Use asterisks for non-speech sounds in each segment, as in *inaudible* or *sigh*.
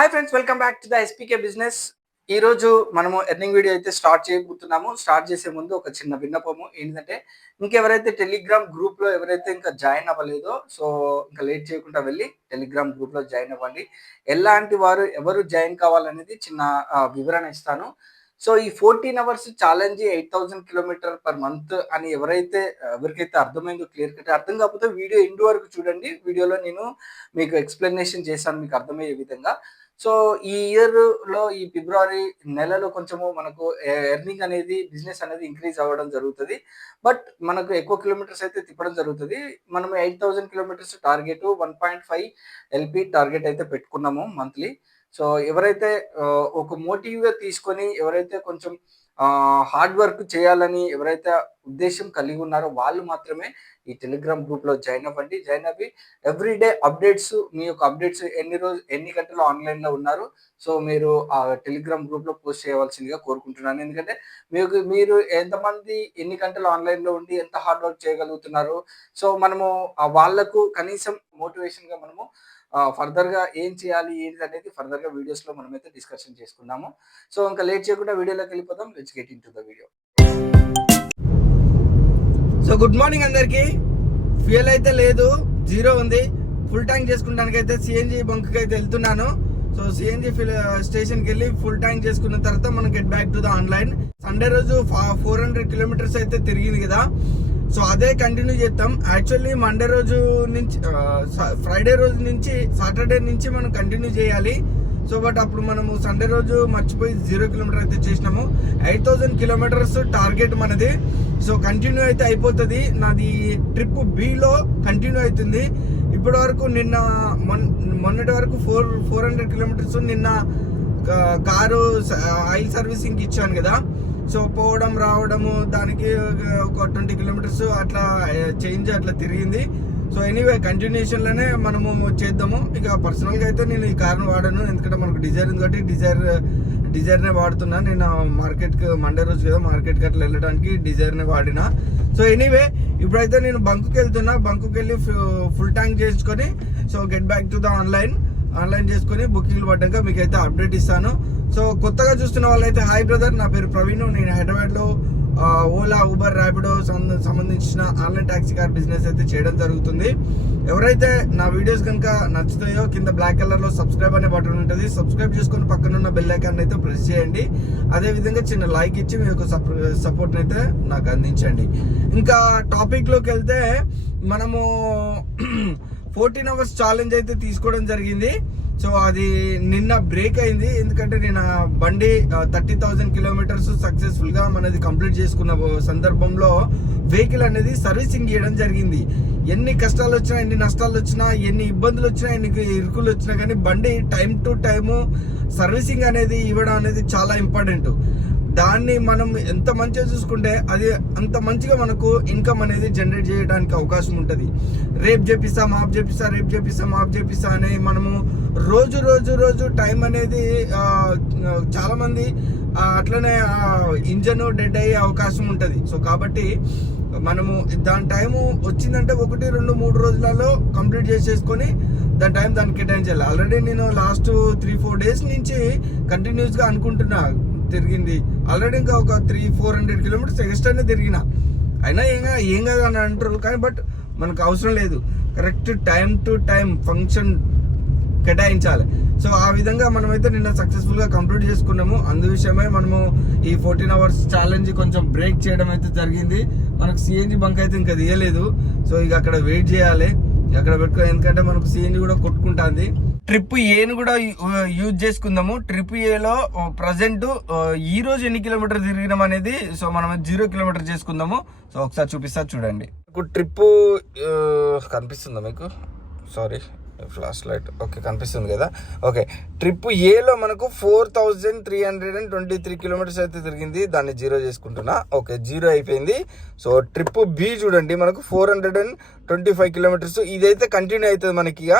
Hi friends welcome back to the SPK business ఈ రోజు మనము ఎర్నింగ్ వీడియో అయితే స్టార్ట్ చేయబోతున్నాము. స్టార్ట్ చేసే ముందు ఒక చిన్న విన్నపము. ఏంటంటే ఇంకెవరైతే టెలిగ్రామ్ గ్రూప్లో ఎవరైతే ఇంకా జాయిన్ అవ్వలేదో సో ఇంకా లేట్ చేయకుండా వెళ్ళి టెలిగ్రామ్ గ్రూప్లో జాయిన్ అవ్వండి. ఎలాంటి వారు ఎవరు జాయిన్ కావాలనేది చిన్న వివరణ ఇస్తాను. సో ఈ fourteen hours challenge eight thousand kilometre per month అని ఎవరైతే ఎవరికైతే అర్థమైందో క్లియర్ కట్ అర్థం కాకపోతే వీడియో ఎండ్ వరకు చూడండి. వీడియోలో నేను మీకు ఎక్స్ప్లెనేషన్ చేశాను మీకు అర్థమయ్యే విధంగా. సో ఈ ఇయర్లో ఈ ఫిబ్రవరి నెలలో కొంచెము మనకు ఎర్నింగ్ అనేది బిజినెస్ అనేది ఇంక్రీజ్ అవ్వడం జరుగుతుంది. బట్ మనకు ఎక్కువ కిలోమీటర్స్ అయితే తిప్పడం జరుగుతుంది. మనం eight thousand kilometres target one point five LP target అయితే పెట్టుకున్నాము మంత్లీ సో ఎవరైతే ఒక మోటివ్గా తీసుకొని ఎవరైతే కొంచెం హార్డ్ వర్క్ చేయాలని ఎవరైతే ఉద్దేశం కలిగి ఉన్నారో వాళ్ళు మాత్రమే ఈ టెలిగ్రామ్ గ్రూప్లో జాయిన్ అవ్వండి. జాయిన్ అవ్వి ఎవ్రీడే అప్డేట్స్ మీ యొక్క అప్డేట్స్ ఎన్ని రోజు ఎన్ని గంటలు ఆన్లైన్లో ఉన్నారు సో మీరు ఆ టెలిగ్రామ్ గ్రూప్లో పోస్ట్ చేయవలసిందిగా కోరుకుంటున్నాను. ఎందుకంటే మీకు మీరు ఎంతమంది ఎన్ని గంటలు ఆన్లైన్లో ఉండి ఎంత హార్డ్ వర్క్ చేయగలుగుతున్నారు సో మనము వాళ్ళకు కనీసం మోటివేషన్గా మనము ఫర్దర్గా ఏం చేయాలి ఏంటి అనేది ఫర్దర్గా వీడియోస్లో మనమైతే డిస్కషన్ చేసుకుందాము. సో ఇంకా లేట్ చేయకుండా వీడియోలోకి వెళ్ళిపోదాం. Let's get into the video so good morning అందరికి. ఫ్యూయల్ అయితే లేదు జీరో ఉంది. ఫుల్ ట్యాంక్ చేసుకుంటానికి అయితే సిఎన్జి బంక్ అయితే వెళ్తున్నాను. సో సిఎన్జి స్టేషన్కి వెళ్ళి ఫుల్ ట్యాంక్ చేసుకున్న తర్వాత మనం get back to the online Sunday రోజు ఫోర్ హండ్రెడ్ కిలోమీటర్స్ అయితే తిరిగింది కదా. సో అదే కంటిన్యూ చేద్దాం. యాక్చువల్లీ మండే రోజు నుంచి ఫ్రైడే రోజు నుంచి సాటర్డే నుంచి మనం కంటిన్యూ చేయాలి. సో బట్ అప్పుడు మనము సండే రోజు మర్చిపోయి జీరో కిలోమీటర్ అయితే చేసినాము. ఎయిట్ థౌసండ్ కిలోమీటర్స్ టార్గెట్ మనది. సో కంటిన్యూ అయితే అయిపోతుంది. నాది ట్రిప్ బిలో కంటిన్యూ అవుతుంది. ఇప్పటి వరకు నిన్న మొన్- మొన్నటి వరకు ఫోర్ ఫోర్ హండ్రెడ్ కిలోమీటర్స్ నిన్న కారు ఆయిల్ సర్వీసింగ్కి ఇచ్చాను కదా. సో పోవడం రావడము దానికి ఒక ట్వంటీ కిలోమీటర్స్ అట్లా చేంజ్ అట్లా తిరిగింది. సో ఎనీవే కంటిన్యూషన్లోనే మనము చేద్దాము. ఇక పర్సనల్గా అయితే నేను ఈ కార్ని వాడాను. ఎందుకంటే మనకు డిజైర్ ఉంది కాబట్టి డిజైర్ డిజైర్నే వాడుతున్నా. నేను మార్కెట్కి మండే రోజు కదా మార్కెట్కి అట్లా వెళ్ళడానికి డిజైర్నే వాడినా. సో ఎనీవే ఇప్పుడైతే నేను బంకుకి వెళ్తున్నా. బంకుకి వెళ్ళి ఫుల్ ట్యాంక్ చేసుకొని so get back to the online online చేసుకొని బుకింగ్లు పడ్డాక మీకు అయితే అప్డేట్ ఇస్తాను. సో కొత్తగా చూస్తున్న వాళ్ళైతే హాయ్ బ్రదర్ నా పేరు ప్రవీణ్. నేను హైదరాబాద్లో ఓలా ఊబర్ ర్యాపిడో సంబంధించిన ఆన్లైన్ టాక్సీ కార్ బిజినెస్ అయితే చేయడం జరుగుతుంది. ఎవరైతే నా వీడియోస్ కనుక నచ్చుతాయో కింద బ్లాక్ కలర్లో సబ్స్క్రైబ్ అనే బటన్ ఉంటుంది. సబ్స్క్రైబ్ చేసుకుని పక్కన ఉన్న బెల్ ఐకాన్ అయితే ప్రెస్ చేయండి. అదే విధంగా చిన్న లైక్ ఇచ్చి మీ యొక్క సపోర్ట్ అయితే నాకు అందించండి. ఇంకా టాపిక్లోకి వెళ్తే మనము ఫోర్టీన్ అవర్స్ ఛాలెంజ్ అయితే తీసుకోవడం జరిగింది. సో అది నిన్న బ్రేక్ అయింది. ఎందుకంటే నేను ఆ బండి థర్టీ థౌజండ్ కిలోమీటర్స్ సక్సెస్ఫుల్గా మనది కంప్లీట్ చేసుకున్న సందర్భంలో వెహికల్ అనేది సర్వీసింగ్ చేయడం జరిగింది. ఎన్ని కష్టాలు వచ్చినా ఎన్ని నష్టాలు వచ్చినా ఎన్ని ఇబ్బందులు వచ్చినా ఎన్ని ఇరుకులు వచ్చినా కానీ బండి టైం టు టైము సర్వీసింగ్ అనేది ఇవ్వడం అనేది చాలా ఇంపార్టెంట్ దాన్ని మనం ఎంత మంచిగా చూసుకుంటే అది అంత మంచిగా మనకు ఇన్కమ్ అనేది జనరేట్ చేయడానికి అవకాశం ఉంటుంది. రేపు చేపిస్తా మాప్ చేపిస్తా రేపు చేపిస్తా మాప్ చేపిస్తా అని మనము రోజు రోజు రోజు టైం అనేది చాలామంది అట్లనే ఇంజన్ డెడ్ అయ్యే అవకాశం ఉంటుంది. సో కాబట్టి మనము దాని టైము వచ్చిందంటే ఒకటి రెండు మూడు రోజులలో కంప్లీట్ చేసేసుకొని దాని టైం దానికి కేటాయించాలి. ఆల్రెడీ నేను లాస్ట్ త్రీ ఫోర్ డేస్ నుంచి కంటిన్యూస్గా అనుకుంటున్నా. తిరిగింది. ఆల్రెడీ ఇంకా ఒక త్రీ ఫోర్ హండ్రెడ్ కిలోమీటర్స్ ఎక్స్ట్రానే తిరిగిన. అయినా ఏం ఏం కాదు అని అంటారు. కానీ బట్ మనకు అవసరం లేదు. Correct time to time function కేటాయించాలి. సో ఆ విధంగా మనమైతే నిన్న సక్సెస్ఫుల్గా కంప్లీట్ చేసుకున్నాము. అందు విషయమై మనము ఈ ఫోర్టీన్ అవర్స్ ఛాలెంజ్ కొంచెం బ్రేక్ చేయడం అయితే జరిగింది. మనకు సిఎన్జి బంక్ అయితే ఇంకా తీయలేదు. సో ఇక అక్కడ వెయిట్ చేయాలి. అక్కడ పెట్టుకో ఎందుకంటే మనకు సిఎన్జి కూడా కొట్టుకుంటుంది. ట్రిప్ ఏను కూడా యూజ్ చేసుకుందాము. ట్రిప్ ఏలో ప్రజెంట్ ఈ రోజు ఎన్ని కిలోమీటర్ తిరిగినాం అనేది సో మనం జీరో కిలోమీటర్ చేసుకుందాము. సో ఒకసారి చూపిస్తా చూడండి. ట్రిప్ కనిపిస్తుందా మీకు? సారీ. ఫ్లాష్ లైట్ ఓకే కనిపిస్తుంది కదా? ఓకే ట్రిప్ ఏలో మనకు four thousand three hundred and twenty three kilometres అయితే తిరిగింది. దాన్ని జీరో చేసుకుంటున్నా. ఓకే జీరో అయిపోయింది. సో ట్రిప్ బి చూడండి. మనకు four hundred and twenty five kilometres ఇదైతే కంటిన్యూ అవుతుంది మనకి ఇక.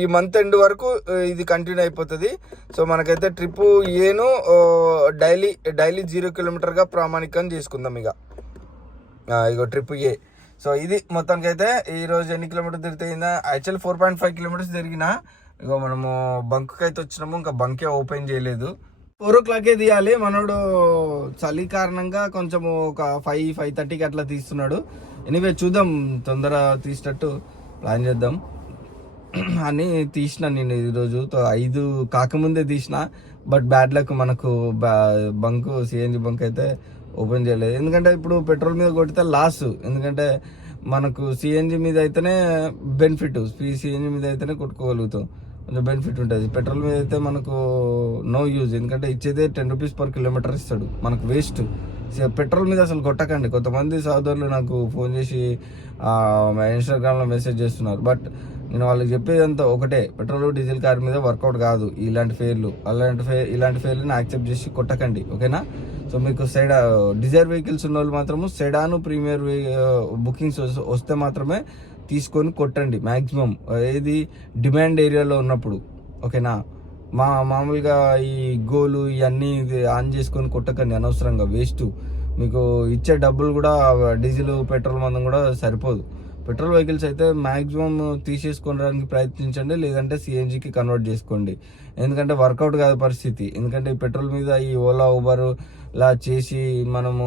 ఈ మంత్ ఎండ్ వరకు ఇది కంటిన్యూ అయిపోతుంది. సో మనకైతే ట్రిప్ ఏను డైలీ డైలీ జీరో కిలోమీటర్గా ప్రామాణికం చేసుకుందాం ఇక. ఇక ఇగో ట్రిప్ ఏ సో ఇది మొత్తానికి అయితే ఈ రోజు ఎన్ని kilometre తిరిగిందా actual four point five kilometres తిరిగిన ఇక మనము బంక్కి అయితే వచ్చినాము ఇంకా బంకే ఓపెన్ చేయలేదు. ఫోర్ ఓ క్లాకే తీయాలి మనోడు చలి కారణంగా కొంచెం ఒక ఫైవ్ ఫైవ్ థర్టీకి అట్లా తీస్తున్నాడు. ఎనీవే చూద్దాం తొందర తీసినట్టు ప్లాన్ చేద్దాం. అని తీసిన నేను ఈరోజు. ఐదు కాకముందే తీసిన బట్ బ్యాడ్ లక్ మనకు బంకు సిఎన్జి బంక్ అయితే ఓపెన్ చేయలేదు. ఎందుకంటే ఇప్పుడు పెట్రోల్ మీద కొడితే లాస్ ఎందుకంటే మనకు సిఎన్జి మీద అయితేనే బెనిఫిట్ సిఎన్జి మీద అయితేనే కొట్టుకోగలుగుతాం. కొంచెం బెనిఫిట్ ఉంటుంది. పెట్రోల్ మీద అయితే మనకు నో యూజ్ ఎందుకంటే ఇచ్చేదే టెన్ రూపీస్ పర్ కిలోమీటర్ ఇస్తాడు. మనకు వేస్ట్ పెట్రోల్ మీద అసలు కొట్టకండి. కొంతమంది సోదరులు నాకు ఫోన్ చేసి ఇన్స్టాగ్రామ్లో మెసేజ్ చేస్తున్నారు. బట్ నేను వాళ్ళకి చెప్పేదంతా ఒకటే. పెట్రోల్ డీజిల్ కార్ మీద వర్కౌట్ కాదు. ఇలాంటి ఫెయిర్లు అలాంటి ఫెయిర్ ఇలాంటి ఫేర్లను యాక్సెప్ట్ చేసి కొట్టకండి. ఓకేనా సో మీకు సెడా డిజైర్ వెహికల్స్ ఉన్న వాళ్ళు మాత్రము సెడాను ప్రీమియర్ బుకింగ్స్ వస్తే మాత్రమే తీసుకొని కొట్టండి మ్యాక్సిమం ఏది డిమాండ్ ఏరియాలో ఉన్నప్పుడు ఓకేనా? మా మామూలుగా ఈ గోలు ఇవన్నీ ఇది ఆన్ చేసుకొని కొట్టకండి అనవసరంగా వేస్ట్. మీకు ఇచ్చే డబ్బులు కూడా డీజిల్ పెట్రోల్ మందం కూడా సరిపోదు. పెట్రోల్ వెహికల్స్ అయితే మ్యాక్సిమం తీసేసుకోవడానికి ప్రయత్నించండి లేదంటే సిఎన్జికి కన్వర్ట్ చేసుకోండి. ఎందుకంటే వర్కౌట్ కాదు పరిస్థితి. ఎందుకంటే ఈ పెట్రోల్ మీద ఈ ఓలా ఊబర్ ఇలా చేసి మనము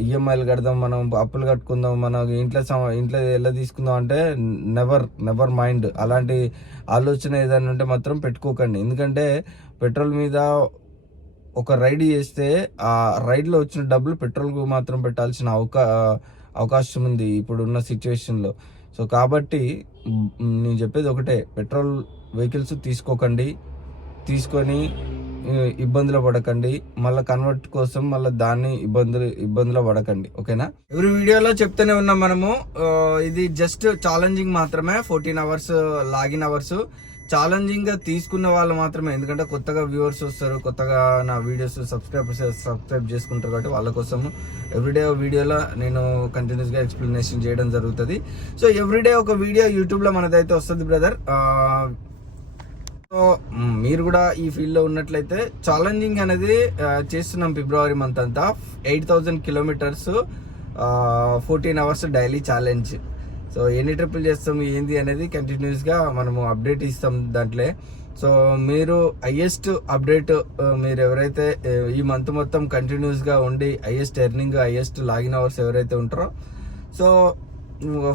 ఈఎంఐలు కడదాం మనం అప్పులు కట్టుకుందాం మన ఇంట్లో సమ- ఇంట్లో ఎలా తీసుకుందాం అంటే నెవర్ నెవర్ మైండ్ అలాంటి ఆలోచన ఏదైనా ఉంటే మాత్రం పెట్టుకోకండి. ఎందుకంటే పెట్రోల్ మీద ఒక రైడ్ చేస్తే ఆ రైడ్లో వచ్చిన డబ్బులు పెట్రోల్కు మాత్రం పెట్టాల్సిన అవకా అవకాశం ఉంది ఇప్పుడున్న సిచ్యువేషన్లో సో కాబట్టి నేను చెప్పేది ఒకటే. పెట్రోల్ వెహికల్స్ తీసుకోకండి. తీసుకొని ఇబ్బందులు పడకండి. మళ్ళీ కన్వర్ట్ కోసం మళ్ళీ దాన్ని ఇబ్బందులు ఇబ్బందులు పడకండి. ఓకేనా? ఎవరి వీడియోలో చెప్తూనే ఉన్నాం మనము. ఇది జస్ట్ ఛాలెంజింగ్ మాత్రమే. ఫోర్టీన్ అవర్స్ లాగిన్ అవర్స్ ఛాలెంజింగ్గా తీసుకున్న వాళ్ళు మాత్రమే. ఎందుకంటే కొత్తగా వ్యూవర్స్ వస్తారు కొత్తగా నా వీడియోస్ సబ్స్క్రైబ్ సబ్స్క్రైబ్ చేసుకుంటారు కాబట్టి వాళ్ళ కోసం ఎవ్రీడే వీడియోలో నేను కంటిన్యూస్గా ఎక్స్ప్లెనేషన్ చేయడం జరుగుతుంది. సో ఎవ్రీడే ఒక వీడియో యూట్యూబ్లో మనదైతే వస్తుంది బ్రదర్ సో మీరు కూడా ఈ ఫీల్డ్లో ఉన్నట్లయితే ఛాలెంజింగ్ అనేది చేస్తున్నాం ఫిబ్రవరి మంత్ అంతా. Eight thousand kilometres fourteen hours daily challenge so ఎన్ని ట్రిప్పులు చేస్తాం ఏంది అనేది కంటిన్యూస్గా మనము అప్డేట్ ఇస్తాం దాంట్లో. సో మీరు హైయెస్ట్ అప్డేట్ మీరు ఎవరైతే ఈ మంత్ మొత్తం కంటిన్యూస్గా ఉండి highest earning highest login hours ఎవరైతే ఉంటారో సో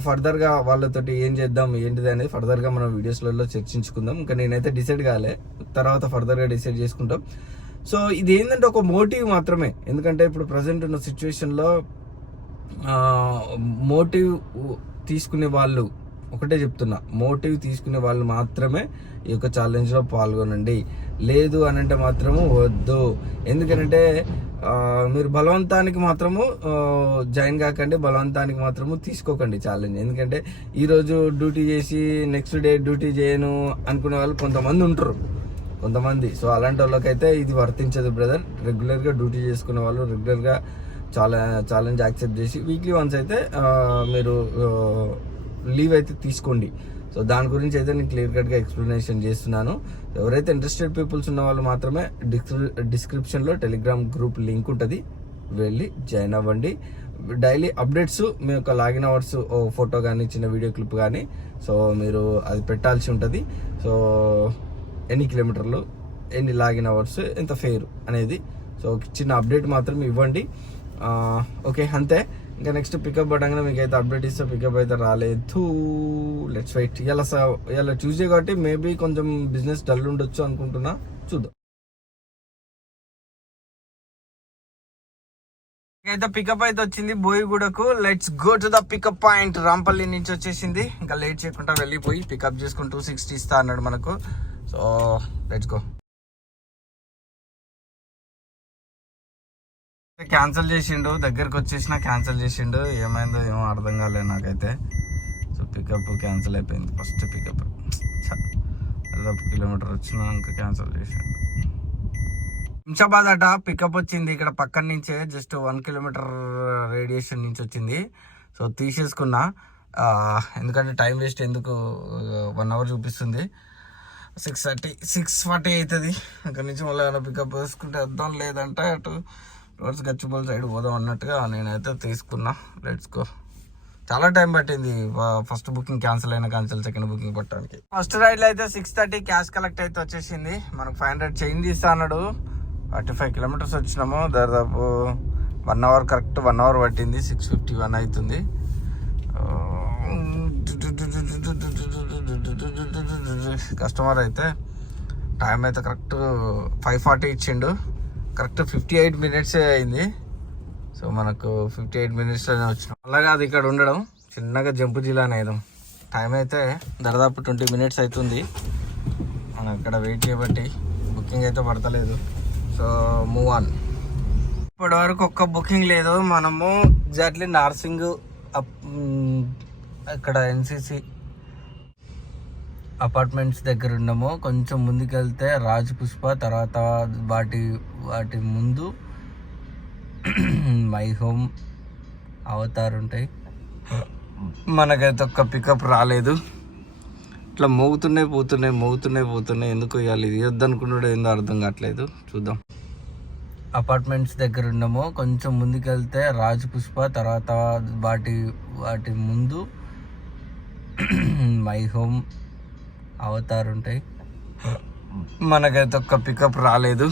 ఫర్దర్గా వాళ్ళతోటి ఏం చేద్దాం ఏంటిది అనేది ఫర్దర్గా మనం వీడియోస్లలో చర్చించుకుందాం. ఇంకా నేనైతే డిసైడ్ కాలే తర్వాత ఫర్దర్గా డిసైడ్ చేసుకుంటాం. సో ఇది ఏంటంటే ఒక మోటివ్ మాత్రమే. ఎందుకంటే ఇప్పుడు ప్రజెంట్ ఉన్న సిచ్యువేషన్లో మోటివ్ తీసుకునే వాళ్ళు ఒకటే చెప్తున్నా మోటివ్ తీసుకునే వాళ్ళు మాత్రమే ఈ యొక్క ఛాలెంజ్లో పాల్గొనండి. లేదు అని అంటే మాత్రము వద్దు. ఎందుకంటే మీరు బలవంతానికి మాత్రము జాయిన్ కాకండి బలవంతానికి మాత్రము తీసుకోకండి ఛాలెంజ్. ఎందుకంటే ఈరోజు డ్యూటీ చేసి నెక్స్ట్ డే డ్యూటీ చేయను అనుకునే వాళ్ళు కొంతమంది ఉంటారు. కొంతమంది. సో అలాంటి వాళ్ళకైతే ఇది వర్తించదు బ్రదర్. రెగ్యులర్గా డ్యూటీ చేసుకునే వాళ్ళు రెగ్యులర్గా చాలా ఛాలెంజ్ యాక్సెప్ట్ చేసి వీక్లీ వన్స్ అయితే మీరు లీవ్ అయితే తీసుకోండి. సో దాని గురించి అయితే నేను క్లియర్ కట్గా ఎక్స్ప్లెనేషన్ చేస్తున్నాను. ఎవరైతే ఇంట్రెస్టెడ్ పీపుల్స్ ఉన్న వాళ్ళు మాత్రమే డిస్క్రిప్షన్లో టెలిగ్రామ్ గ్రూప్ లింక్ ఉంటుంది. వెళ్ళి జాయిన్ అవ్వండి. డైలీ అప్డేట్స్ మీ యొక్క లాగిన్ అవర్స్ ఓ ఫోటో కానీ చిన్న వీడియో క్లిప్ కానీ సో మీరు అది పెట్టాల్సి ఉంటుంది. సో ఎన్ని కిలోమీటర్లు ఎన్ని లాగిన్ అవర్స్ ఎంత ఫేర్ అనేది సో చిన్న అప్డేట్ మాత్రం ఇవ్వండి. ఓకే అంతే. ఇంకా నెక్స్ట్ పికప్ పడంగానే మీకు అయితే అప్డేట్ ఇస్తే పికప్ అయితే రాలేదు. లెట్స్ వెయిట్ ఇలా ఇలా చూసే కాబట్టి మేబీ కొంచెం బిజినెస్ డల్ ఉండొచ్చు అనుకుంటున్నా. చూద్దాం. అయితే పికప్ అయితే వచ్చింది బోయిగూడకు let's go to the pickup point Rampally నుంచి వచ్చేసింది. ఇంకా లేట్ చేయకుండా వెళ్ళిపోయి పికప్ చేసుకుని టూ సిక్స్టీ ఇస్తా అన్నాడు మనకు. సో లెట్స్ గో క్యాన్సిల్ చేసిండు దగ్గరకు వచ్చేసిన క్యాన్సిల్ చేసిండు. ఏమైందో ఏమో అర్థం కాలేదు నాకైతే. సో పికప్ క్యాన్సిల్ అయిపోయింది. ఫస్ట్ పికప్ దాదాపు కిలోమీటర్ వచ్చిన ఇంకా క్యాన్సిల్ చేసిండు. శంషాబాద్ అట పికప్ వచ్చింది. ఇక్కడ పక్కన నుంచే జస్ట్ వన్ కిలోమీటర్ రేడియేషన్ నుంచి వచ్చింది. సో తీసేసుకున్నా. ఎందుకంటే టైం వేస్ట్ ఎందుకు వన్ అవర్ చూపిస్తుంది. సిక్స్ థర్టీ సిక్స్ ఫార్టీ అవుతుంది. అక్కడి నుంచి మళ్ళీ ఏమైనా పికప్ చేసుకుంటే వద్దాం లేదంటే అటు రోడ్స్ గచ్చిబౌల్ సైడ్ పోదాం అన్నట్టుగా నేనైతే తీసుకున్నా. లెట్స్ గో చాలా టైం పట్టింది. ఫస్ట్ బుకింగ్ క్యాన్సిల్ అయిన క్యాన్సిల్ సెకండ్ బుకింగ్ పట్టడానికి. ఫస్ట్ రైడ్ అయితే సిక్స్ థర్టీ క్యాష్ కలెక్ట్ అయితే వచ్చేసింది. మనకు ఫైవ్ హండ్రెడ్ చేంజ్ ఇస్తా అన్నాడు. ఫార్టీ ఫైవ్ కిలోమీటర్స్ వచ్చినాము. దాదాపు one hour correct one hour పట్టింది. సిక్స్ ఫిఫ్టీ వన్ అవుతుంది కస్టమర్ అయితే టైం అయితే కరెక్ట్ ఫైవ్ ఫార్టీ ఇచ్చిండు. కరెక్ట్ ఫిఫ్టీ ఎయిట్ మినిట్స్ అయింది. సో మనకు ఫిఫ్టీ ఎయిట్ మినిట్స్లోనే వచ్చినాం. అలాగే అది ఇక్కడ ఉండడం. చిన్నగా జంపు జిల్లా అనేది టైం అయితే దాదాపు ట్వంటీ మినిట్స్ అవుతుంది. మనం ఇక్కడ వెయిట్ చేయబట్టి బుకింగ్ అయితే పడతలేదు. సో మూవ్ ఆన్ ఇప్పటి వరకు ఒక్క బుకింగ్ లేదు. మనము ఎగ్జాక్ట్లీ నార్సింగ్ అప్ మ్, ఇక్కడ ఎన్సిసి అపార్ట్మెంట్స్ దగ్గర ఉన్నాము. కొంచెం ముందుకెళ్తే రాజ్ పుష్ప తర్వాత వాటి వాటి ముందు *clears throat* మై హోమ్ అవతార్ ఉంటాయి మనకైతే ఒక్క పికప్ రాలేదు. ఇట్లా మోగుతున్నాయి పోతున్నాయి మోగుతున్నాయి పోతున్నాయి. ఎందుకు ఇవ్వాలి ఇది వద్దనుకున్నాడు ఏందో అర్థం కావట్లేదు. చూద్దాం. అపార్ట్మెంట్స్ దగ్గర ఉన్నాము. కొంచెం ముందుకెళ్తే రాజ్ పుష్ప తర్వాత వాటి వాటి ముందు *clears throat* మై హోమ్ అవతార్ ఉంటాయి మనకైతే ఒక్క పికప్ రాలేదు.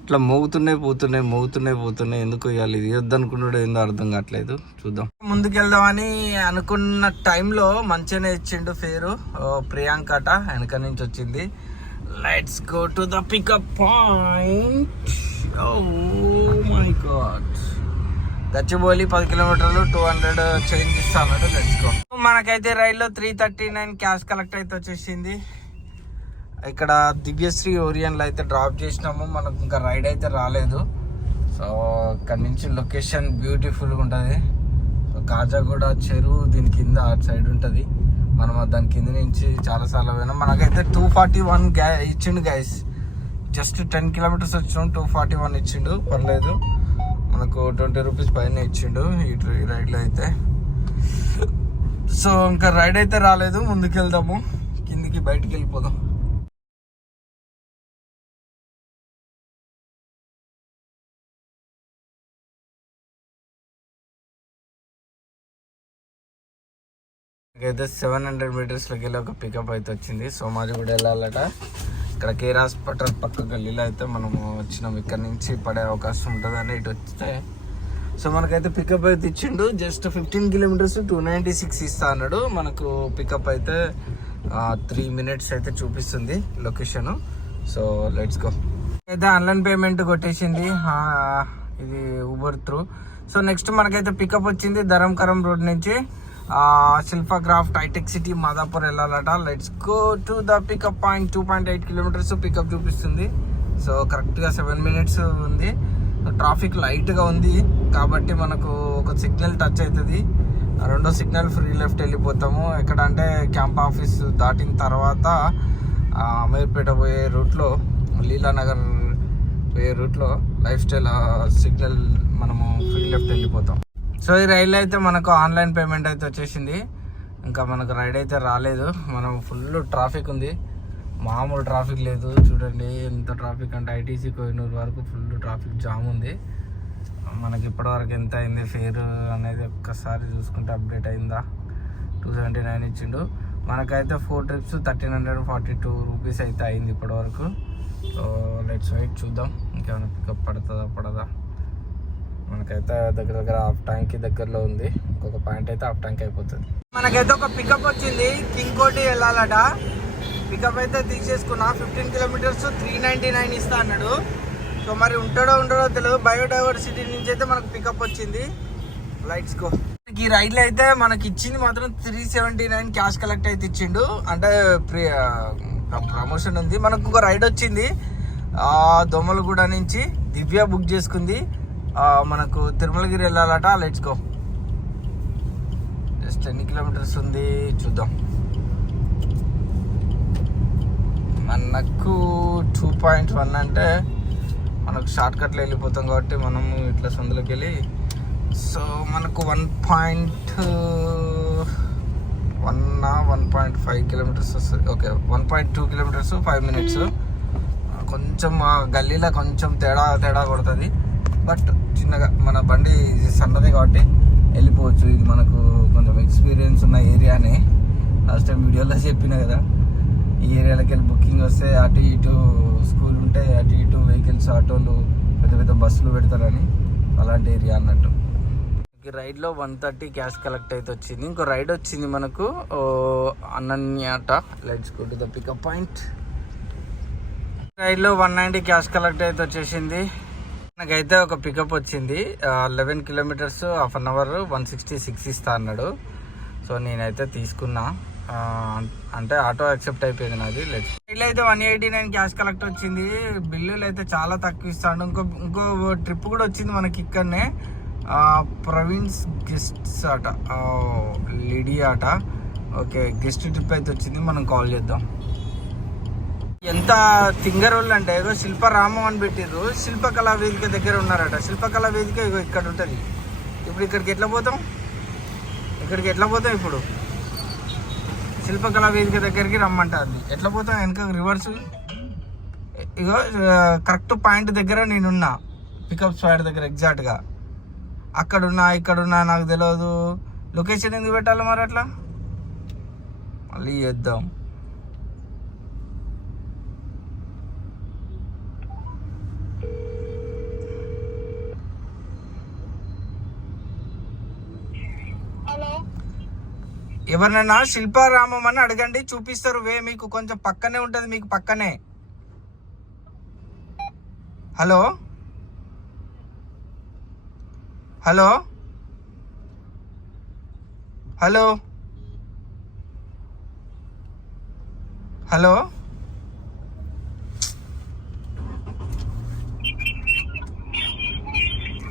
ఇట్లా మోగుతున్నాయి పోతున్నాయి మోగుతున్నాయి పోతున్నాయి ఎందుకు ఇవ్వాలి ఇది వద్దనుకున్నాడు ఏందో అర్థం కావట్లేదు. చూద్దాం. ముందుకెళ్దామని అనుకున్న టైంలో మంచిగానే ఇచ్చిండు పేరు ప్రియాంకట వెనక నుంచి వచ్చింది. Let's go to the pickup point oh my god Gachibowli పది కిలోమీటర్లు టూ హండ్రెడ్ చేంజ్ ఇస్తాను తెచ్చుకో మనకైతే రైల్లో three thirty nine cash collect అయితే వచ్చేసింది. ఇక్కడ దివ్యశ్రీ ఓరియన్లో అయితే డ్రాప్ చేసినాము మనకు ఇంకా రైడ్ అయితే రాలేదు. సో ఇక్కడ నుంచి లొకేషన్ బ్యూటిఫుల్గా ఉంటుంది. సో కాజాగూడ చెరువు దీని కింద అటు సైడ్ ఉంటుంది. మనం దాని కింద నుంచి చాలాసార్లు పోయినాం. మనకైతే టూ ఫార్టీ వన్ గ్యా ఇచ్చిండు గైస్ జస్ట్ టెన్ కిలోమీటర్స్ వచ్చినాం టూ ఫార్టీ వన్ ఇచ్చిండు పర్లేదు. మనకు ట్వంటీ రూపీస్ పైన ఇచ్చిండు ఈ రైడ్లో అయితే. సో ఇంకా రైడ్ అయితే రాలేదు ముందుకు వెళ్దాము కిందికి బయటికి వెళ్ళిపోదాం అయితే సెవెన్ హండ్రెడ్ మీటర్స్లోకి వెళ్ళి ఒక పికప్ అయితే వచ్చింది. సోమాజిగూడ వెళ్ళాలట. ఇక్కడ కేర్ హాస్పిటల్ పక్క గల్లీలో అయితే మనము వచ్చినాం. ఇక్కడ నుంచి పడే అవకాశం ఉంటుందని ఇటు వస్తే. సో మనకైతే పికప్ అయితే ఇచ్చిండు. Just fifteen kilometres two ninety six ఇస్తా అన్నాడు. మనకు పికప్ అయితే త్రీ మినిట్స్ అయితే చూపిస్తుంది లొకేషన్. సో లెట్స్ గో అయితే ఆన్లైన్ పేమెంట్ కొట్టేసింది. ఇది ఊబర్ త్రూ సో నెక్స్ట్ మనకైతే పికప్ వచ్చింది. ధరంకరం రోడ్ నుంచి. Shilpa craft hitech city Madhapur వెళ్ళాలట. Let's go to the pickup point two point eight kilometres pickup చూపిస్తుంది. సో కరెక్ట్గా సెవెన్ మినిట్స్ ఉంది. ట్రాఫిక్ లైట్గా ఉంది. కాబట్టి మనకు ఒక సిగ్నల్ టచ్ అవుతుంది. రెండో సిగ్నల్ ఫ్రీ లెఫ్ట్ వెళ్ళిపోతాము. ఎక్కడ అంటే క్యాంప్ ఆఫీస్ దాటిన తర్వాత అమీర్పేట పోయే రూట్లో లీలానగర్ పోయే రూట్లో లైఫ్ స్టైల్ సిగ్నల్ మనము ఫ్రీ లెఫ్ట్ వెళ్ళిపోతాం. సో ఈ రైలు అయితే మనకు ఆన్లైన్ పేమెంట్ అయితే వచ్చేసింది. ఇంకా మనకు రైడ్ అయితే రాలేదు. మనం ఫుల్ ట్రాఫిక్ ఉంది. మామూలు ట్రాఫిక్ లేదు. చూడండి ఎంత ట్రాఫిక్ అంటే ఐటీసీ కోహినూరు వరకు ఫుల్ ట్రాఫిక్ జామ్ ఉంది. మనకి ఇప్పటివరకు ఎంత అయింది? ఫేర్ అనేది ఒక్కసారి చూసుకుంటే అప్డేట్ అయిందా? టూ సెవెంటీ నైన్ ఇచ్చిండు. మనకైతే four trips thirteen hundred forty two rupees అయితే అయింది ఇప్పటివరకు. సో లెట్స్ వెయిట్ చూద్దాం. ఇంకేమైనా పికప్ పడుతుందా పడదా? మనకైతే దగ్గర దగ్గర హాఫ్ ట్యాంక్ దగ్గరలో ఉంది. ఇంకొక పాయింట్ అయితే హాఫ్ ట్యాంక్ అయిపోతుంది. మనకైతే ఒక పికప్ వచ్చింది. కింగ్ కోటి వెళ్ళాలట. పికప్ అయితే తీసేసుకున్నా. Fifteen kilometres three ninety nine ఇస్తా అన్నాడు. సో మరి ఉంటాడో ఉండడో తెలియదు బయోడైవర్సిటీ నుంచి అయితే మనకు పికప్ వచ్చింది. లైట్స్ గో ఈ రైడ్లో అయితే మనకి ఇచ్చింది మాత్రం three seventy nine cash collect అయితే ఇచ్చిండు. అంటే ప్రి ప్రమోషన్ ఉంది. మనకు ఇంకో రైడ్ వచ్చింది. ఆ, నుంచి దివ్య బుక్ చేసుకుంది. మనకు తిరుమలగిరి వెళ్ళాలట. లెట్స్ గో జస్ట్ ఎన్ని కిలోమీటర్స్ ఉంది చూద్దాం. మనకు టూ పాయింట్ వన్ అంటే మనకు షార్ట్ కట్లో వెళ్ళిపోతాం కాబట్టి మనము ఇట్లా సందులోకి వెళ్ళి. సో మనకు one point one one point five kilometres వస్తుంది. Okay one point two kilometres five minutes కొంచెం గల్లీలో కొంచెం తేడా తేడా కొడుతుంది. బట్ చిన్నగా మన బండి సన్నది కాబట్టి వెళ్ళిపోవచ్చు. ఇది మనకు కొంచెం ఎక్స్పీరియన్స్ ఉన్న ఏరియానే. లాస్ట్ టైం వీడియోలో చెప్పిన కదా ఈ ఏరియాలోకి వెళ్ళి బుకింగ్ వస్తే అటు ఇటు స్కూల్ ఉంటే అటు ఇటు వెహికల్స్ ఆటోలు పెద్ద పెద్ద బస్సులు పెడతారని అలాంటి ఏరియా అన్నట్టు. ఈ రైడ్లో వన్ థర్టీ క్యాష్ కలెక్ట్ అయితే వచ్చింది. ఇంకో రైడ్ వచ్చింది మనకు ఓ, అనన్యాట. Let's go to the pickup point రైడ్లో one ninety cash collect అయితే వచ్చేసింది. నాకైతే ఒక పికప్ వచ్చింది. Eleven kilometres half an hour one sixty six ఇస్తా అన్నాడు. సో నేనైతే తీసుకున్నా. అంటే ఆటో యాక్సెప్ట్ అయిపోయింది నాది. లెట్స్ బిల్ అయితే one eighty nine cash collect వచ్చింది. బిల్లులు అయితే చాలా తక్కువ ఇస్తాడు. ఇంకో ఇంకో ట్రిప్ కూడా వచ్చింది మనకి ఇక్కడనే. ప్రవీన్స్ ప్రవీణ్స్ గెస్ట్స్ అట ఆ, లిడియా అట ఓకే గెస్ట్ ట్రిప్ అయితే వచ్చింది. మనం కాల్ చేద్దాం. ఎంత తింగరోళ్ళు అంటే ఏదో శిల్పరామం అని పెట్టిర్రు. శిల్పకళా వేదిక దగ్గర ఉన్నారట. శిల్పకళా వేదిక ఇగో ఇక్కడ ఉంటుంది. ఇప్పుడు ఇక్కడికి ఎట్లా పోతాం? ఇక్కడికి ఎట్లా పోతాం ఇప్పుడు? శిల్పకళా వేదిక దగ్గరికి రమ్మంటుంది. ఎట్లా పోతాం? వెనక రివర్స్ ఇగో కరెక్ట్ పాయింట్ దగ్గర నేనున్నా. పికప్ స్పాట్ దగ్గర ఎగ్జాక్ట్గా అక్కడున్నా ఇక్కడున్నా నాకు తెలియదు లొకేషన్ ఎందుకు పెట్టాలి మరి అట్లా? మళ్ళీ చేద్దాం హలో ఎవరినైనా శిల్పారామం అని అడగండి చూపిస్తారు. వే మీకు కొంచెం పక్కనే ఉంటుంది మీకు పక్కనే. Hello? Hello? Hello? Hello?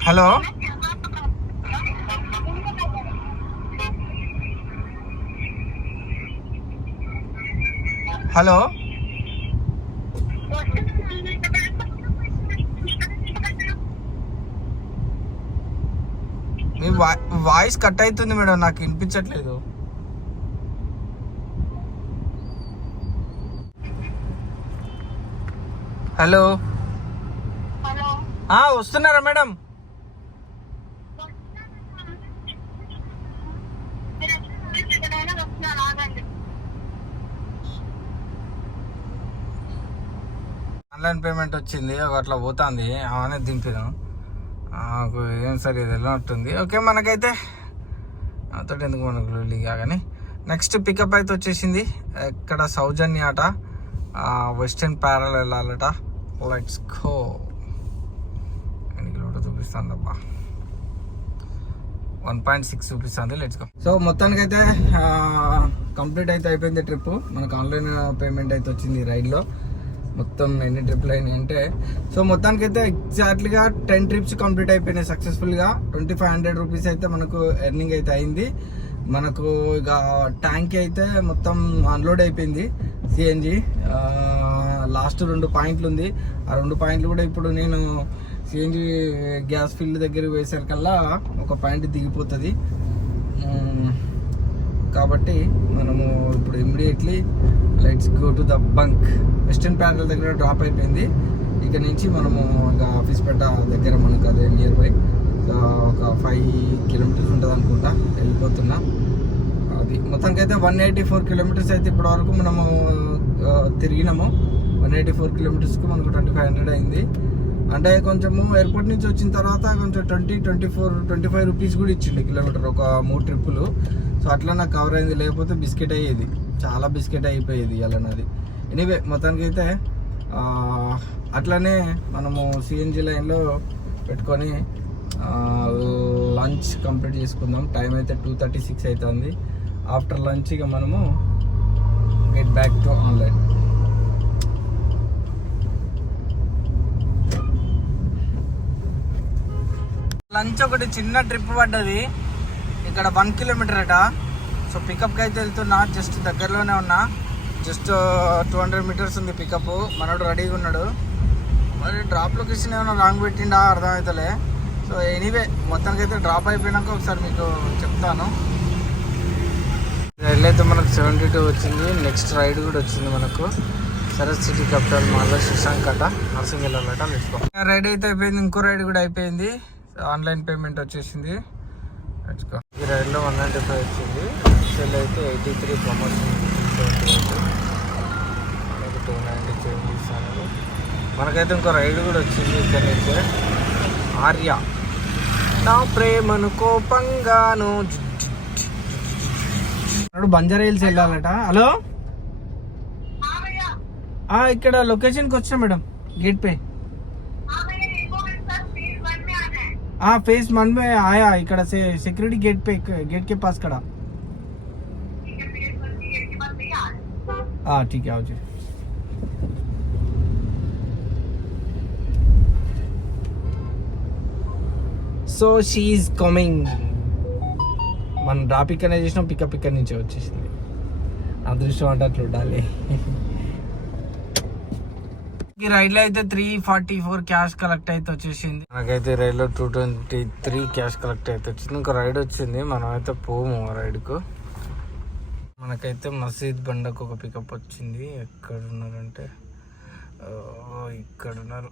Hello? Hello? మీ వాయిస్ కట్ అవుతుంది మేడం నాకు వినిపించట్లేదు. హలో? వస్తున్నారా మేడం? ఆన్లైన్ పేమెంట్ వచ్చింది ఒక అట్లా పోతుంది అవన్నీ దింపినాం నాకు ఏం సరే ఇది వెళ్ళినట్టుంది ఓకే మనకైతే అతడు ఎందుకు మనకు లొల్లి కానీ. నెక్స్ట్ పికప్ అయితే వచ్చేసింది. ఇక్కడ సౌజన్య అట వెస్టర్న్ ప్యారల్ వెళ్ళాలట. లెట్స్ కో ఎన్ని చూపిస్తుంది అబ్బా వన్ పాయింట్ సిక్స్ చూపిస్తుంది. లెట్స్ గో సో మొత్తానికి అయితే కంప్లీట్ అయితే అయిపోయింది ట్రిప్ మనకు ఆన్లైన్ పేమెంట్ అయితే వచ్చింది రైడ్లో మొత్తం ఎన్ని ట్రిప్లు అయినాయి అంటే సో మొత్తానికి అయితే ఎగ్జాక్ట్లీగా టెన్ ట్రిప్స్ కంప్లీట్ అయిపోయినాయి సక్సెస్ఫుల్గా ట్వంటీ ఫైవ్ హండ్రెడ్ రూపీస్ అయితే మనకు ఎర్నింగ్ అయితే అయింది. మనకు ఇక ట్యాంక్ అయితే మొత్తం అన్లోడ్ అయిపోయింది సిఎన్జి లాస్ట్ రెండు పాయింట్లు ఉంది. ఆ రెండు పాయింట్లు కూడా ఇప్పుడు నేను సిఎన్జి గ్యాస్ ఫీల్డ్ దగ్గర వేసరికల్లా ఒక పాయింట్ దిగిపోతుంది. కాబట్టి మనము ఇప్పుడు immediately let's go to the bunk Western Pearl దగ్గర డ్రాప్ అయిపోయింది. ఇక నుంచి మనము ఇంకా ఆఫీస్ పెట్ట దగ్గర మనకు అదే నియర్ బై ఒక ఫైవ్ కిలోమీటర్స్ ఉంటుంది అనుకుంటా. వెళ్ళిపోతున్నా. అది మొత్తానికి అయితే వన్ ఎయిటీ ఫోర్ కిలోమీటర్స్ అయితే ఇప్పటి వరకు మనము తిరిగినాము. వన్ ఎయిటీ ఫోర్ కిలోమీటర్స్కి మనకు ట్వంటీ ఫైవ్ హండ్రెడ్ అయింది. అంటే కొంచెము ఎయిర్పోర్ట్ నుంచి వచ్చిన తర్వాత కొంచెం twenty twenty four twenty five rupees కూడా ఇచ్చిండు కిలోమీటర్ ఒక మూడు ట్రిప్పులు. సో అట్లా నాకు కవర్ అయింది. లేకపోతే బిస్కెట్ అయ్యేది. చాలా బిస్కెట్ అయిపోయేది ఇలా నాది. ఎనీవే మొత్తానికి అయితే అట్లనే మనము సిఎన్జి లైన్లో పెట్టుకొని లంచ్ కంప్లీట్ చేసుకుందాం. టైం అయితే టూ థర్టీ సిక్స్ అవుతుంది. ఆఫ్టర్ లంచ్ ఇక మనము get back to online lunch ఒకటి చిన్న ట్రిప్ పడ్డది. ఇక్కడ వన్ కిలోమీటర్ అట. సో పికప్కి అయితే వెళ్తున్నా. జస్ట్ దగ్గరలోనే ఉన్నా. జస్ట్ టూ హండ్రెడ్ మీటర్స్ ఉంది పికప్ మనోడు రెడీగా ఉన్నాడు. మరి డ్రాప్ లొకేషన్ ఏమైనా రాంగ్ పెట్టిండా? అర్థమవుతలే సో ఎనీవే మొత్తానికి అయితే డ్రాప్ అయిపోయినాక ఒకసారి మీకు చెప్తాను. రైల్ అయితే మనకు సెవెంటీ టూ వచ్చింది. నెక్స్ట్ రైడ్ కూడా వచ్చింది మనకు. సరస్ సిటీ క్యాపిటల్ మాల్లో శశాంక్ అట నర్సింగ్ వెళ్ళాలట రైడ్ అయితే అయిపోయింది. ఇంకో రైడ్ కూడా అయిపోయింది. ఆన్లైన్ పేమెంట్ వచ్చేసింది. ఈ రైడ్లో వన్ నైంటీ ఫైవ్ వచ్చింది. సెల్ అయితే eighty three promotion seventy two ninety change చేస్తాను మనకైతే ఇంకో రైడ్ కూడా వచ్చింది ఇక్కడ నుంచే. ఆర్య. నా ప్రేమను కోపంగాను. బంజారా హిల్స్ వెళ్ళాలట. హలో? ఇక్కడ లొకేషన్కి వచ్చాం మేడం. Gate pay. है हाँ फेस मन में आया ఇక్కడ से सिक्योरिटी गेट पे गेट के पास खड़ा ठीक है प्लीज वन की गेट के पास भैया आ रहे हैं। हाँ ठीक है आओ जी సో షీఈ్ కమింగ్ మనం డ్రాప్ ఇక్కడనే చేసినాం పికప్ ఇక్కడ నుంచే వచ్చేసింది అదృష్టం అంటే అట్లా ఉండాలి ఈ రైడ్లో అయితే three forty four cash collect అయితే వచ్చేసింది. మనకైతే రైడ్లో two twenty three cash collect అయితే వచ్చింది. ఇంకో రైడ్ వచ్చింది. మనం అయితే పోము ఆ రైడ్కు మనకైతే మసీద్ బండకు ఒక పికప్ వచ్చింది. ఎక్కడ ఉన్నారంటే ఇక్కడ ఉన్నారు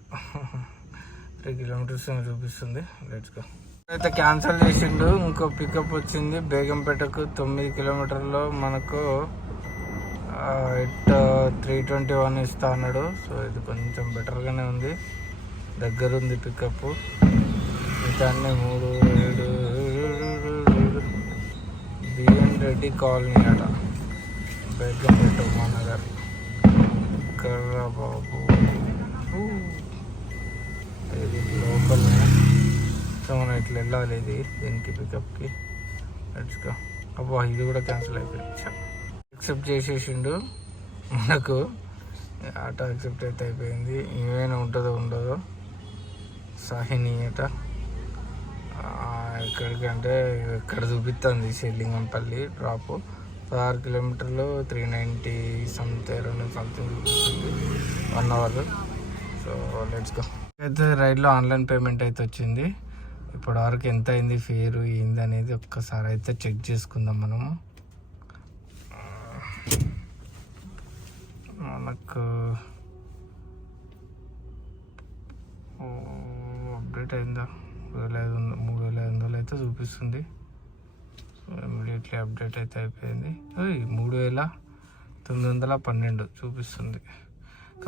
త్రీ *laughs* కిలోమీటర్స్ చూపిస్తుంది. లెట్స్ గో అయితే క్యాన్సిల్ చేసిండు. ఇంకో పికప్ వచ్చింది. బేగంపేటకు తొమ్మిది కిలోమీటర్లో మనకు ఎట్ త్రీ ట్వంటీ వన్ ఇస్తా అన్నాడు. సో ఇది కొంచెం బెటర్గానే ఉంది దగ్గర ఉంది. పికప్ దాన్ని అన్నీ మూడు ఏడు బిఎన్ రెడ్డి కాలనీ అట బెల్లం పెట్టు మానగర్ కర్ర బాబు. ఇది లోకల్ సో మనం ఇట్లా వెళ్ళాలి ఇది దీనికి పికప్కి నడుచుకో అబ్బా ఇది కూడా క్యాన్సిల్ అయిపోయింది. యాక్సెప్ట్ చేసేసిండు. మనకు ఆటో యాక్సెప్ట్ అయితే అయిపోయింది. ఏమైనా ఉంటుందో ఉండదో సాహిని అట ఎక్కడికంటే ఇక్కడ చూపిస్తుంది శ్రీలింగంపల్లి డ్రాప్. పదహారు కిలోమీటర్లు త్రీ నైంటీ సంథింగ్ రెండు సంథింగ్ చూపిస్తుంది. One hour so let's go అయితే రైడ్లో ఆన్లైన్ పేమెంట్ అయితే వచ్చింది. ఇప్పటివరకు ఎంత అయింది ఫేరు ఏంది అనేది ఒక్కసారి అయితే చెక్ చేసుకుందాం మనము. మనకు అప్డేట్ అయిందా? మూడు వేల ఐదు వందలు మూడు వేల ఐదు వందలు అయితే చూపిస్తుంది. సో ఇమీడియట్లీ అప్డేట్ అయితే అయిపోయింది. మూడు వేల తొమ్మిది వందల పన్నెండు చూపిస్తుంది.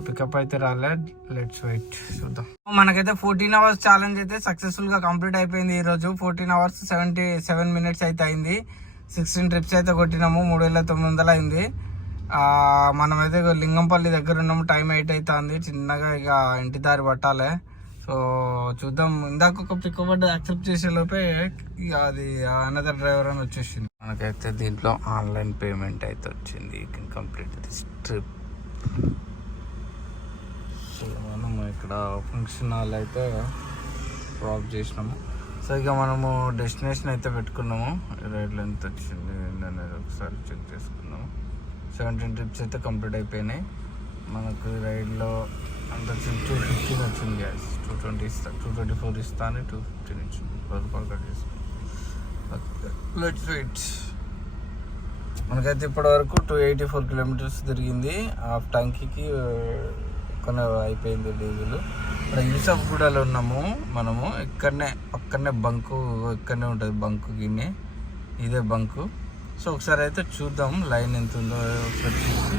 పికప్ అయితే రాలే. లెట్స్ వెయిట్ చూద్దాం. మనకైతే ఫోర్టీన్ అవర్స్ ఛాలెంజ్ అయితే సక్సెస్ఫుల్గా కంప్లీట్ అయిపోయింది ఈ రోజు. Fourteen hours seventy seven minutes అయితే అయింది. సిక్స్టీన్ ట్రిప్స్ అయితే కొట్టినాము. మూడు వేల తొమ్మిది వందలు అయింది. మనమైతే లింగంపల్లి దగ్గర ఉన్నాము. టైం ఎయిట్ అవుతుంది చిన్నగా ఇక ఇంటి దారి పట్టాలి. సో చూద్దాం. ఇందాక ఒక పికప్ యాక్సెప్ట్ చేసే లోపే ఇక అది అనదర్ డ్రైవర్ అని వచ్చేసింది. మనకైతే దీంట్లో ఆన్లైన్ పేమెంట్ అయితే వచ్చింది. కంప్లీట్ దిస్ ట్రిప్ సో మనం ఇక్కడ ఫంక్షన్ హాల్ అయితే డ్రాప్ చేసినాము. సో ఇక మనము డెస్టినేషన్ అయితే పెట్టుకున్నాము. రైడ్లో ఎంత వచ్చింది? ఏంటనేది ఒకసారి చెక్ సెవెంటీన్ ట్రిప్స్ అయితే కంప్లీట్ అయిపోయినాయి. మనకు రైడ్లో అంత టూ ఫిఫ్టీన్ వచ్చింది గ్యాస్ టూ ట్వంటీ ఇస్తా టూ ట్వంటీ ఫోర్ ఇస్తా అని టూ ఫిఫ్టీన్ ఇచ్చింది పది రూపాయలు కట్ చేసుకున్నాం లెట్స్ వెయిట్ మనకైతే ఇప్పటి వరకు టూ ఎయిటీ ఫోర్ కిలోమీటర్స్ తిరిగింది. హాఫ్ ట్యాంకీకి కొన్ని అయిపోయింది డీజిల్. ఇక్కడ ఆఫ్ గూడలో ఉన్నాము మనము. ఇక్కడనే పక్కనే బంకు ఇక్కడనే ఉంటుంది బంకు గిన్నె. ఇదే బంకు. సో ఒకసారి అయితే చూద్దాం లైన్ ఎంత ఉందో ఒకసారి చూసి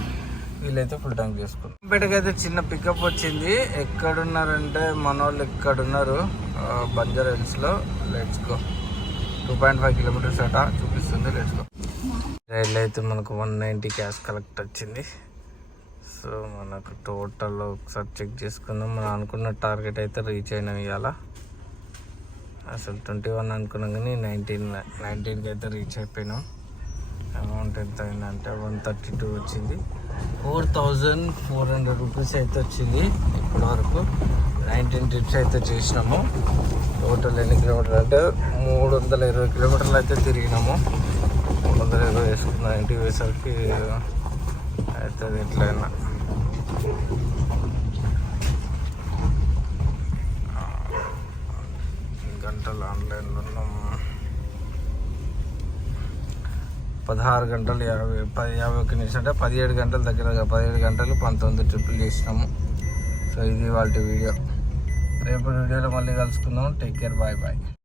వీళ్ళైతే ఫుల్ ట్యాంక్ చేసుకుందాం అయితే చిన్న పికప్ వచ్చింది. ఎక్కడున్నారంటే మన వాళ్ళు ఎక్కడున్నారు ఆ, బంజారా హిల్స్లో let's go two point five kilometres అట చూపిస్తుంది. లెట్స్ గో రైలు అయితే మనకు వన్ నైంటీ క్యాష్ కలెక్ట్ వచ్చింది. సో మనకు టోటల్ ఒకసారి చెక్ చేసుకుందాం. మనం అనుకున్న టార్గెట్ అయితే రీచ్ అయినాం ఇవాళ. అసలు ట్వంటీ వన్ అనుకున్నాం కానీ నైన్టీన్ నైన్టీన్కి అయితే రీచ్ అయిపోయినాం. అమౌంట్ ఎంత అయిందంటే వన్ థర్టీ టూ వచ్చింది. Four thousand four hundred rupees అయితే వచ్చింది ఇప్పటి వరకు నైన్టీన్ ట్రిప్స్ అయితే చేసినాము. టోటల్ ఎన్ని కిలోమీటర్లు అంటే మూడు వందల ఇరవై కిలోమీటర్లు అయితే తిరిగినాము. మూడు వందల ఇరవై వేసుకున్నాం ఇంటికి వేసరికి అవుతుంది ఎట్లయినా. గంటలు ఆన్లైన్లో ఉన్నాం. పదహారు గంటలు యాభై పది యాభై ఒక్క నిమిషం అంటే పదిహేడు గంటల దగ్గర పదిహేడు గంటలు పంతొమ్మిది ట్రిప్పులు చేసినాము. సో ఇది వాళ్ళ వీడియో. రేపు వీడియోలో మళ్ళీ కలుసుకుందాం. Take care. Bye bye.